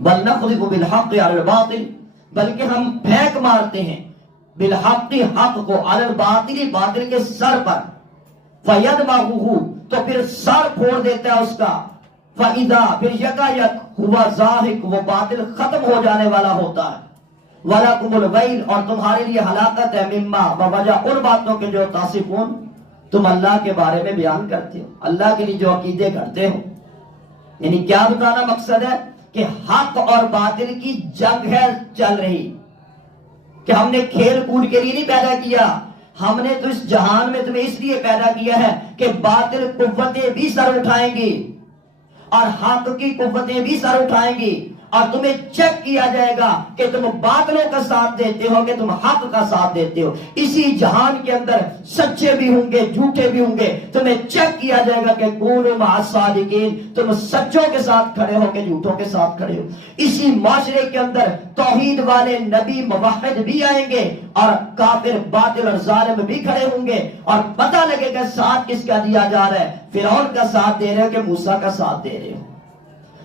بل نقذف بالحق علی الباطل، بلکہ ہم پھینک مارتے ہیں بالحق حق کو، علی الباطل باطل کے سر پر، فیدمغہ تو پھر سر پھوڑ دیتا ہے اس کا، فاذا پھر یکایک ہوا زاہق وہ باطل ختم ہو جانے والا ہوتا ہے، وَلَكُمُ الْوَيْلُ اور تمہارے لیے ہلاکت ہے، مما بوجہ ان باتوں کے جو تصفون تم اللہ کے بارے میں بیان کرتے ہو، اللہ کے لیے جو عقیدے کرتے ہو۔ یعنی کیا بتانا مقصد ہے کہ حق اور باطل کی جنگ ہے چل رہی، کہ ہم نے کھیل کود کے لیے نہیں پیدا کیا، ہم نے تو اس جہان میں تمہیں اس لیے پیدا کیا ہے کہ باطل قوتیں بھی سر اٹھائیں گی اور حق کی قوتیں بھی سر اٹھائیں گی، اور تمہیں چیک کیا جائے گا کہ تم باطلوں کا ساتھ دیتے ہو کہ تم حق کا ساتھ دیتے ہو۔ اسی جہان کے اندر سچے بھی ہوں گے جھوٹے بھی ہوں گے، تمہیں چیک کیا جائے گا کہ کونوا مع الصادقین، تم سچوں کے ساتھ کھڑے ہو کہ جھوٹوں کے ساتھ کھڑے ہو۔ اسی معاشرے کے اندر توحید والے نبی موحد بھی آئیں گے اور کافر باطل اور ظالم بھی کھڑے ہوں گے، اور پتہ لگے گا ساتھ کس کا دیا جا رہا ہے، فرعون کا ساتھ دے رہے ہو کہ موسیٰ کا ساتھ دے رہے ہو،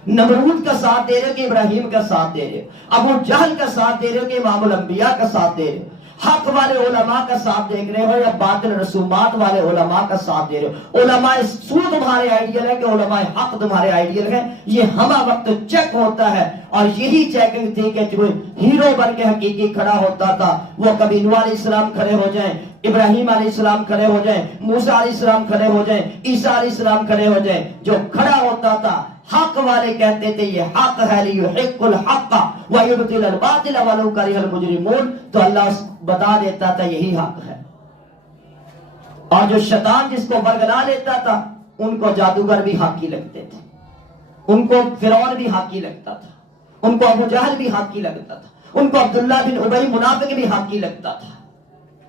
نمرود کا ساتھ دے رہے کہ ابراہیم کا ساتھ دے رہے، ابو جہل کا ساتھ دے رہے کہ امام الانبیاء کا ساتھ دے رہے، حق والے علماء کا ساتھ دیکھ رہے ہو یا باطل رسومات والے علماء کا ساتھ دے رہے ہو۔ علماء سو تمہارے آئیڈیل ہے کہ علماء حق تمہارے آئیڈیل ہیں، یہ ہمہ وقت چیک ہوتا ہے، اور یہی چیکنگ تھی کہ جو ہیرو بن کے حقیقی کھڑا ہوتا تھا وہ کبھی نوح علیہ السلام کھڑے ہو جائیں، ابراہیم علیہ السلام کھڑے ہو جائیں، موسیٰ علیہ السلام کھڑے ہو جائیں، عیسیٰ علیہ السلام کھڑے ہو جائیں، جو کھڑا ہوتا تھا حق والے کہتے تھے یہ حق ہے، لیحق الحق ویبطل الباطل ولو کرہ المجرمون، تو اللہ بتا دیتا تھا یہی حق ہے۔ اور جو شیطان جس کو برگلا لیتا تھا ان کو جادوگر بھی حقی لگتے تھے، ان کو فرعون بھی حقی لگتا تھا، ان کو ابو جہل بھی حقی لگتا تھا، ان کو عبداللہ بن ابی منافق بھی حقی لگتا تھا۔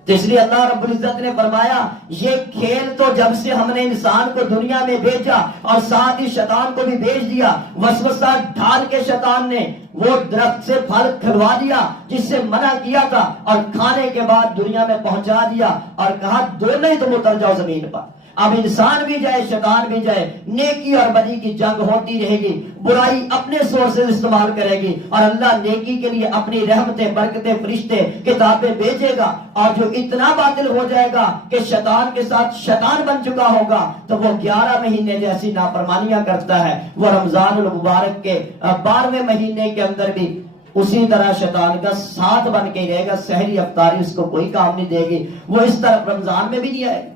تو اس لیے اللہ رب العزت نے فرمایا یہ کھیل تو جب سے ہم نے انسان کو دنیا میں بھیجا اور ساتھ ہی شیطان کو بھی بھیج دیا، وسوسہ ڈھال کے شیطان نے وہ درخت سے پھل کھلوا دیا جس سے منع کیا تھا، اور کھانے کے بعد دنیا میں پہنچا دیا اور کہا دونوں ہی تم اتر جاؤ زمین پر۔ اب انسان بھی جائے شیطان بھی جائے، نیکی اور بدی کی جنگ ہوتی رہے گی، برائی اپنے سورسز استعمال کرے گی، اور اللہ نیکی کے لیے اپنی رحمتیں برکتیں فرشتے کتابیں بھیجے گا، اور جو اتنا باطل ہو جائے گا کہ شیطان کے ساتھ شیطان بن چکا ہوگا تو وہ 11 مہینے جیسی نافرمانیاں کرتا ہے، وہ رمضان المبارک کے 12ویں مہینے کے اندر بھی اسی طرح شیطان کا ساتھ بن کے رہے گا، سحری افطاری اس کو کوئی کام نہیں دے گی، وہ اس طرح رمضان میں بھی نہیں آئے گی۔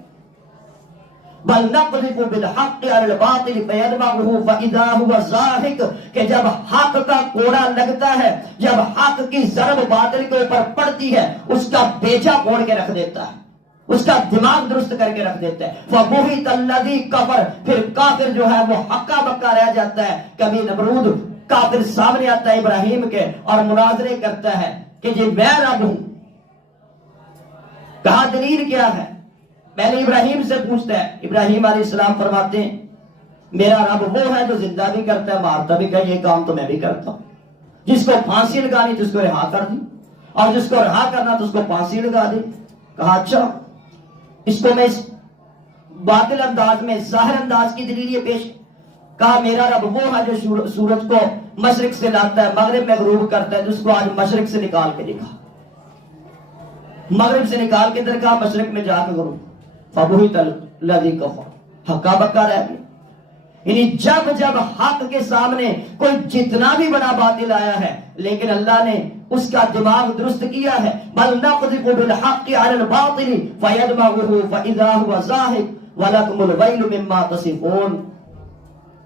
بل نقذف بالحق علی الباطل فیدمغہ فاذا هو زاہق، کہ جب حق کا کوڑا لگتا ہے، جب حق کی ضرب باطل کے اوپر پڑتی ہے اس کا بیجا کوڑ کے رکھ دیتا ہے، اس کا دماغ درست کر کے رکھ دیتا ہے۔ فبہت الذی کفر، پھر کافر جو ہے وہ ہکا بکا رہ جاتا ہے۔ کبھی نمرود کافر سامنے آتا ہے ابراہیم کے اور مناظرے کرتا ہے کہ جی میں رب ہوں، کہا دلیل کیا ہے؟ پہلے ابراہیم سے پوچھتا ہے، ابراہیم علیہ السلام فرماتے ہیں میرا رب وہ ہے جو زندہ بھی کرتا ہے مارتا بھی، کہ یہ کام تو میں بھی کرتا ہوں، جس کو پھانسی لگانی تو اس کو رہا کر دی، اور جس کو رہا کرنا تو اس کو پھانسی لگا دی۔ کہا اچھا اس کو میں اس باطل انداز میں ظاہر انداز کی دلیل یہ پیش، کہا میرا رب وہ ہے جو سورج کو مشرق سے لاتا ہے مغرب میں غروب کرتا ہے، جس کو آج مشرق سے نکال کے دکھا، مغرب سے نکال کے درکا مشرق میں جا کے غروب۔ فبہت الذی کفر، ہکا بکا رہ گیا۔ یعنی جب حق کے سامنے کوئی جتنا بھی بڑا باطل آیا ہے لیکن اللہ نے اس کا دماغ درست کیا ہے۔ بل نقذف بالحق علی الباطل فیدمغہ فاذا هو زاہق ولکم الویل مما تصفون،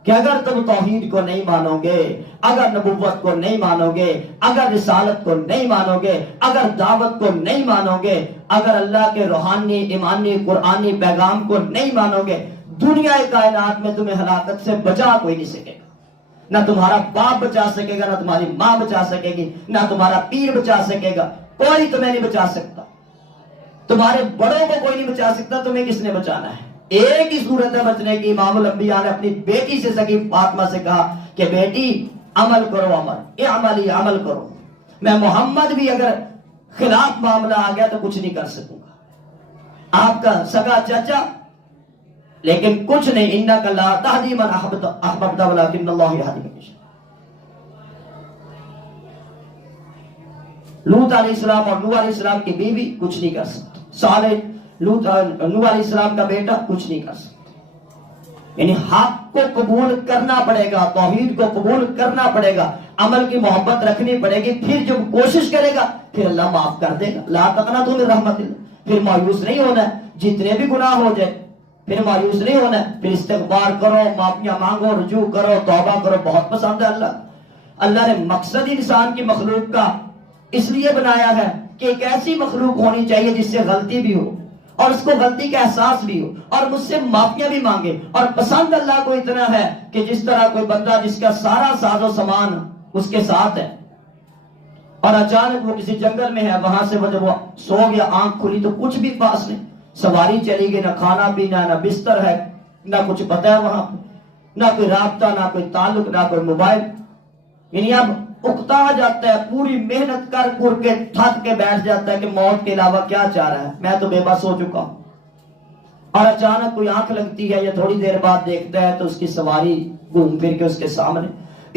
کہ اگر تم توحید کو نہیں مانو گے، اگر نبوت کو نہیں مانو گے، اگر رسالت کو نہیں مانو گے، اگر دعوت کو نہیں مانو گے، اگر اللہ کے روحانی ایمانی قرآنی پیغام کو نہیں مانو گے، دنیا کائنات میں تمہیں ہلاکت سے بچا کوئی نہیں سکے گا، نہ تمہارا باپ بچا سکے گا، نہ تمہاری ماں بچا سکے گی، نہ تمہارا پیر بچا سکے گا، کوئی تمہیں نہیں بچا سکتا، تمہارے بڑوں کو کوئی نہیں بچا سکتا، تمہیں کس نے بچانا ہے؟ ایک ہی صورت ہے بچنے کی، امام الانبیاء نے اپنی بیٹی سے سگی فاطمہ سے کہا کہ بیٹی عمل کرو، اعملی عمل کرو، میں محمد بھی اگر خلاف معاملہ آ گیا تو کچھ نہیں کر سکوں گا، آپ کا سگا چچا لیکن کچھ نہیں، انک لا تہدی من احببت ولکن اللہ یہدی من یشاء۔ لوط علیہ السلام اور نوح علیہ السلام کی بیوی کچھ نہیں کر سکتے، صالح نوح علیہ السلام کا بیٹا کچھ نہیں کر سکتے۔ یعنی حق کو قبول کرنا پڑے گا، توحید کو قبول کرنا پڑے گا، عمل کی محبت رکھنی پڑے گی، پھر جب کوشش کرے گا پھر اللہ معاف کر دے گا۔ لا تقنطوا من رحمت اللہ، پھر مایوس نہیں ہونا ہے، جتنے بھی گناہ ہو جائے پھر مایوس نہیں ہونا ہے، پھر استغفار کرو، معافیاں مانگو، رجوع کرو، توبہ کرو۔ بہت پسند ہے اللہ نے مقصد انسان کی مخلوق کا اس لیے بنایا ہے کہ ایک ایسی مخلوق ہونی چاہیے جس سے غلطی بھی ہو اور اس کو غلطی کا احساس بھی ہو اور مجھ سے معافیاں بھی مانگے۔ اور پسند اللہ کو اتنا ہے کہ جس طرح کوئی بندہ جس کا سارا ساز و سامان اس کے ساتھ ہے اور اچانک وہ کسی جنگل میں ہے، وہاں سے جب وہ سو گیا، آنکھ کھلی تو کچھ بھی پاس نہیں، سواری چلی گئی، نہ کھانا پینا، نہ بستر ہے، نہ کچھ پتہ ہے وہاں پہ، نہ کوئی رابطہ، نہ کوئی تعلق، نہ کوئی موبائل۔ یعنی اب اکتا جاتا ہے، پوری محنت کر کے تھک کے بیٹھ جاتا ہے کہ موت کے علاوہ کیا چاہ رہا ہے، میں تو بے بس ہو چکا ہوں۔ اور اچانک کوئی آنکھ لگتی ہے یا تھوڑی دیر بعد دیکھتا ہے تو اس کی سواری گھوم پھر کے اس کے سامنے،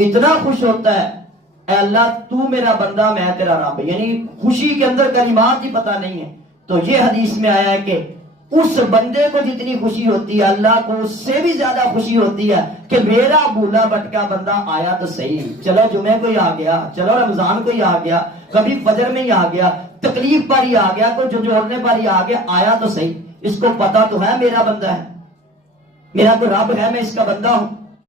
اتنا خوش ہوتا ہے، اے اللہ تو میرا بندہ، میں تیرا رب۔ یعنی خوشی کے اندر کلمات ہی پتہ نہیں ہے۔ تو یہ حدیث میں آیا ہے کہ اس بندے کو جتنی خوشی ہوتی ہے اللہ کو اس سے بھی زیادہ خوشی ہوتی ہے کہ میرا بھولا بھٹکا بندہ آیا تو صحیح، چلو جمعے کو ہی آ گیا، چلو رمضان کو ہی آ گیا، کبھی فجر میں ہی آ گیا، تکلیف پر ہی آ گیا، کوئی جھنجھوڑنے پر ہی آ گیا، آیا تو صحیح، اس کو پتا تو ہے میرا بندہ ہے، میرا کوئی رب ہے، میں اس کا بندہ ہوں۔